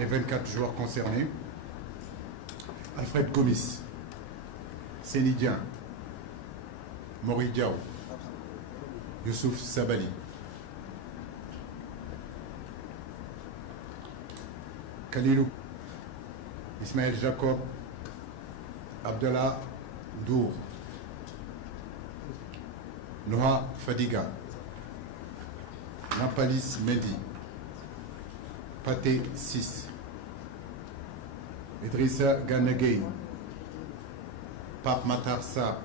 les 24 joueurs concernés. Alfred Gomis, Sénidien, Mori Diaw, Youssouf Sabali. Kalilou, Ismaël Jacob, Abdallah Dour, Noah Fadiga, Nampalis Mehdi, Pathé 6, Idrissa Ganagay, Pape Matar Sarr,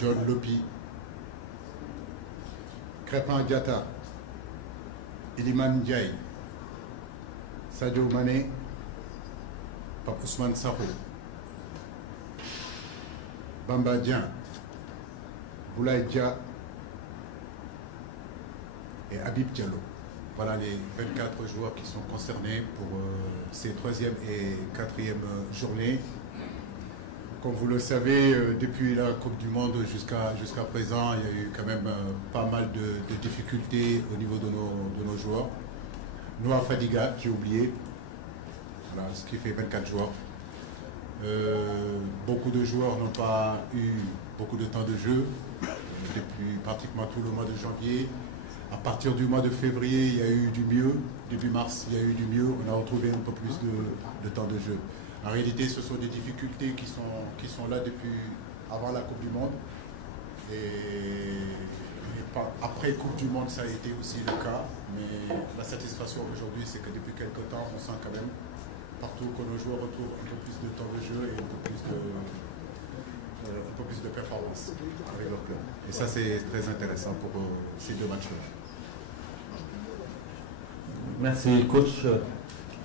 John Lopi, Crépin Diatta, Iliman Ndiaye, Sadio Mané, Pape Ousmane Sakho, Bamba Dian, Boulaye Dia et Habib Diallo. Voilà les 24 joueurs qui sont concernés pour ces 3e et 4e journées. Comme vous le savez, depuis la Coupe du Monde jusqu'à présent, il y a eu quand même pas mal de difficultés au niveau de nos joueurs. Noah Fadiga, j'ai oublié, voilà, ce qui fait 24 joueurs. Beaucoup de joueurs n'ont pas eu beaucoup de temps de jeu depuis pratiquement tout le mois de janvier. À partir du mois de février, il y a eu du mieux. Début mars, il y a eu du mieux. On a retrouvé un peu plus de temps de jeu. En réalité, ce sont des difficultés qui sont là depuis avant la Coupe du Monde. Et après Coupe du Monde, ça a été aussi le cas. Mais la satisfaction aujourd'hui, c'est que depuis quelques temps, on sent quand même partout que nos joueurs retrouvent un peu plus de temps de jeu et un peu plus de performance avec leur club. Et ça, c'est très intéressant pour ces 2 matchs-là. Merci, coach.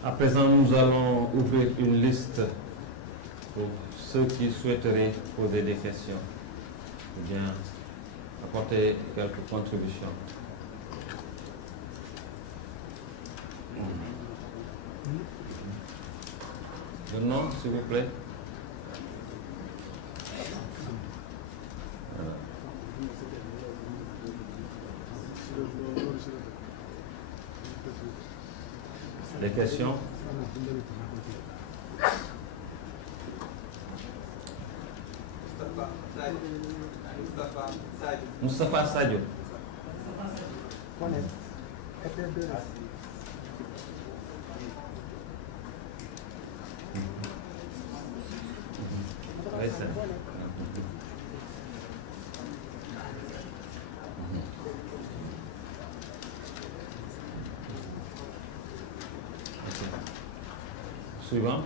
À présent, nous allons ouvrir une liste pour ceux qui souhaiteraient poser des questions ou bien apporter quelques contributions. Le nom, s'il vous plaît. Des questions? Moustapha Sadio. Suivant. Ok.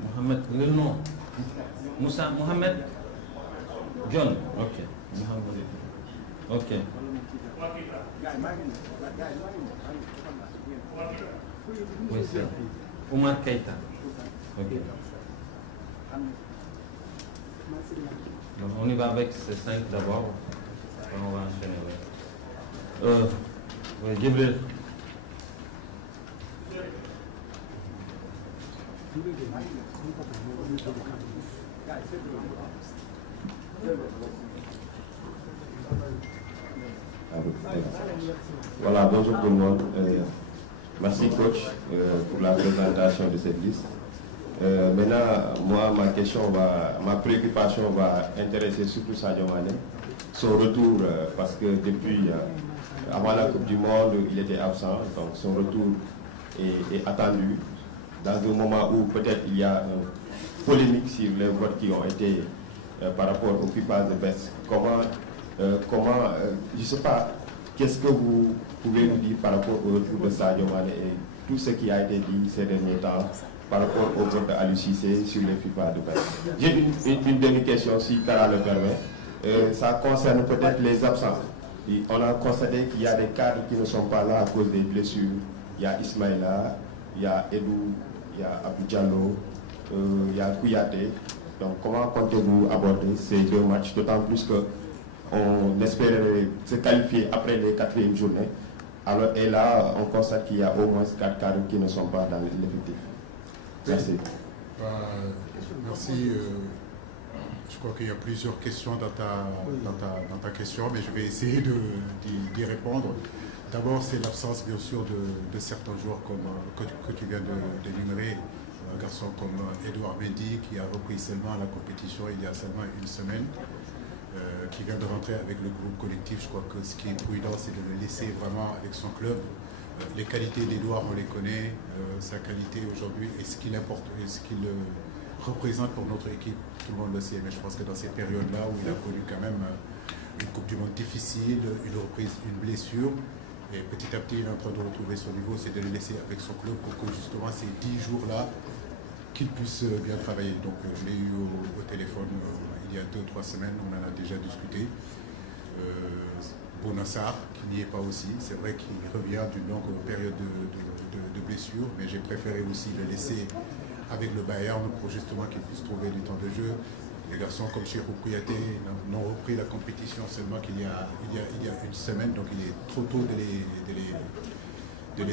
Mohamed, le nom. Moussa Mohamed John. Ok. Mohamed. Ok. Oui, c'est Oumar Keïta. Ok. Donc, on y va avec ces 5 d'abord. On va enchaîner. Oui, Djibril. Voilà, bonjour tout le monde. Merci coach pour la présentation de cette liste. Maintenant, moi, ma préoccupation va intéresser surtout Sadio Mané. Son retour, parce que depuis, avant la Coupe du Monde, il était absent, donc son retour est attendu dans un moment où peut-être il y a une polémique sur les votes qui ont été par rapport au FIFA de Best. Comment je ne sais pas, qu'est-ce que vous pouvez nous dire par rapport au retour de Sadio Mané et tout ce qui a été dit ces derniers temps par rapport au vote de Aliou Cissé sur les FIFA de Best. J'ai une demi-question, si Kara le permet. Ça concerne peut-être les absents. Et on a constaté qu'il y a des cadres qui ne sont pas là à cause des blessures. Il y a Ismaïla, il y a Edou, il y a Abou Diallo, il y a Kouyaté. Donc comment comptez-vous aborder ces 2 matchs, d'autant plus qu'on espérait se qualifier après les 4e journées. Alors, et là, on constate qu'il y a au moins 4 cadres qui ne sont pas dans l'effectif. Merci. Merci. Je crois qu'il y a plusieurs questions dans ta question, mais je vais essayer d'y répondre. D'abord, c'est l'absence, bien sûr, de certains joueurs que tu viens d'énumérer. Un garçon comme Edouard Mendy, qui a repris seulement la compétition il y a seulement une semaine, qui vient de rentrer avec le groupe collectif. Je crois que ce qui est prudent, c'est de le laisser vraiment avec son club. Les qualités d'Edouard, on les connaît. Sa qualité aujourd'hui et ce qu'il importe et ce qu'il représente pour notre équipe, tout le monde le sait. Mais je pense que dans ces périodes-là où il a connu quand même une Coupe du Monde difficile, une reprise, une blessure, et petit à petit il est en train de retrouver son niveau, c'est de le laisser avec son club pour que justement ces 10 jours-là, qu'il puisse bien travailler. Donc je l'ai eu au téléphone il y a 2-3 semaines, on en a déjà discuté. Bonassar, qui n'y est pas aussi, c'est vrai qu'il revient d'une longue période de blessure, mais j'ai préféré aussi le laisser avec le Bayern pour justement qu'il puisse trouver du temps de jeu. Les garçons comme Cheikhou Kouyaté n'ont repris la compétition seulement qu'il y a une semaine, donc il est trop tôt de les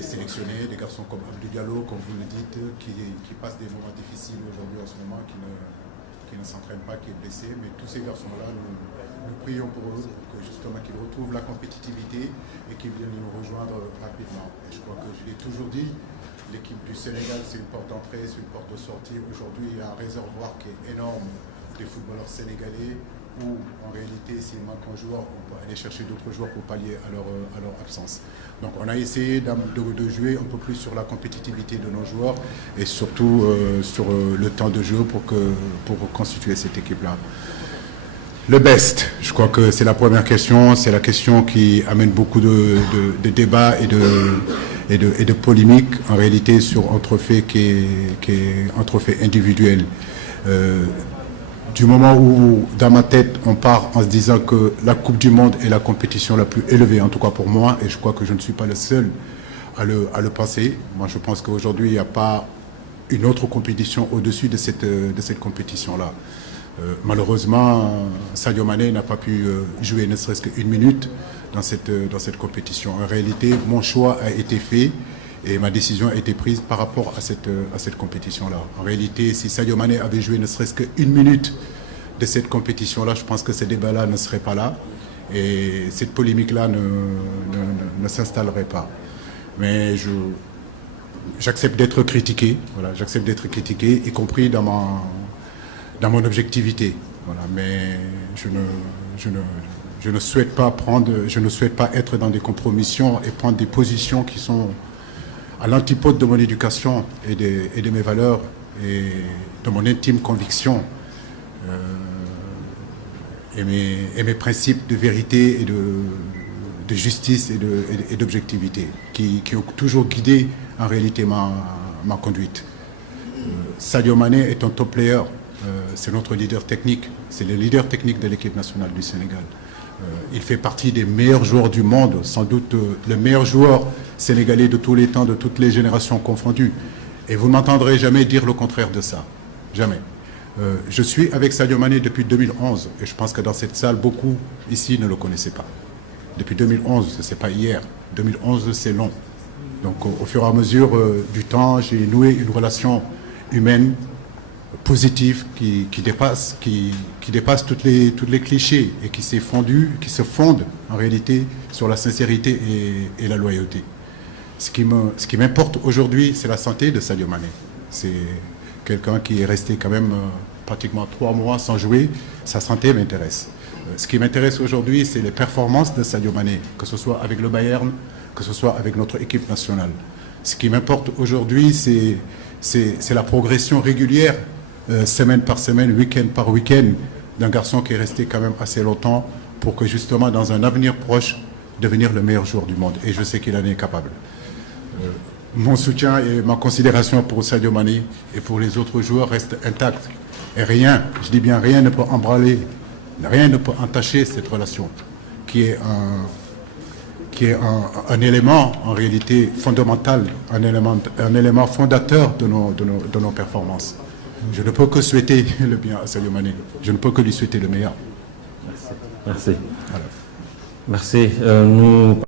sélectionner. Des garçons comme Abdou Diallo, comme vous le dites, qui passent des moments difficiles aujourd'hui en ce moment, qui ne s'entraînent pas, qui est blessé. Mais tous ces garçons-là, nous prions pour eux, que justement qu'ils retrouvent la compétitivité et qu'ils viennent nous rejoindre rapidement. Et je crois que je l'ai toujours dit, l'équipe du Sénégal, c'est une porte d'entrée, c'est une porte de sortie. Aujourd'hui, il y a un réservoir qui est énorme des footballeurs sénégalais où, en réalité, s'il manque un joueur, on peut aller chercher d'autres joueurs pour pallier à leur absence. Donc, on a essayé de jouer un peu plus sur la compétitivité de nos joueurs et surtout sur le temps de jeu pour constituer cette équipe-là. Le best, je crois que c'est la première question, c'est la question qui amène beaucoup de débats et de polémiques en réalité sur un trophée qui est un trophée individuel. Du moment où, dans ma tête, on part en se disant que la Coupe du Monde est la compétition la plus élevée, en tout cas pour moi, et je crois que je ne suis pas le seul à le penser. Moi, je pense qu'aujourd'hui, il n'y a pas une autre compétition au-dessus de cette compétition-là. Malheureusement, Sadio Mané n'a pas pu jouer ne serait-ce qu'une minute dans cette compétition. En réalité, mon choix a été fait et ma décision a été prise par rapport à cette compétition-là. En réalité, si Sadio Mané avait joué ne serait-ce qu'une minute de cette compétition-là, je pense que ce débat-là ne serait pas là et cette polémique-là ne s'installerait pas. Mais j'accepte d'être critiqué, voilà, j'accepte d'être critiqué, y compris dans mon objectivité. Voilà, mais je ne souhaite pas être dans des compromissions et prendre des positions qui sont à l'antipode de mon éducation et de mes valeurs et de mon intime conviction et mes principes de vérité et de justice et d'objectivité qui ont toujours guidé en réalité ma conduite. Sadio Mané est un top player. C'est notre leader technique, c'est le leader technique de l'équipe nationale du Sénégal. Il fait partie des meilleurs joueurs du monde, sans doute le meilleur joueur sénégalais de tous les temps, de toutes les générations confondues. Et vous ne m'entendrez jamais dire le contraire de ça. Jamais. Je suis avec Sadio Mané depuis 2011 et je pense que dans cette salle, beaucoup ici ne le connaissaient pas. Depuis 2011, ce n'est pas hier. 2011, c'est long. Donc au fur et à mesure du temps, j'ai noué une relation humaine positive qui dépasse toutes les clichés et qui se fonde en réalité sur la sincérité et la loyauté. Ce qui m'importe aujourd'hui, c'est la santé de Sadio Mané. C'est quelqu'un qui est resté quand même pratiquement 3 mois sans jouer. Sa santé m'intéresse. Ce qui m'intéresse aujourd'hui, c'est les performances de Sadio Mané, que ce soit avec le Bayern, que ce soit avec notre équipe nationale. Ce qui m'importe aujourd'hui, c'est la progression régulière, semaine par semaine, week-end par week-end, d'un garçon qui est resté quand même assez longtemps pour que justement, dans un avenir proche, devenir le meilleur joueur du monde. Et je sais qu'il en est capable. Mon soutien et ma considération pour Sadio Mané et pour les autres joueurs restent intacts. Et rien, je dis bien rien, ne peut embraler, rien ne peut entacher cette relation, qui est un élément en réalité fondamental, un élément fondateur de nos performances. Je ne peux que souhaiter le bien à Sadio Mané. Je ne peux que lui souhaiter le meilleur. Merci. Voilà. Merci. Nous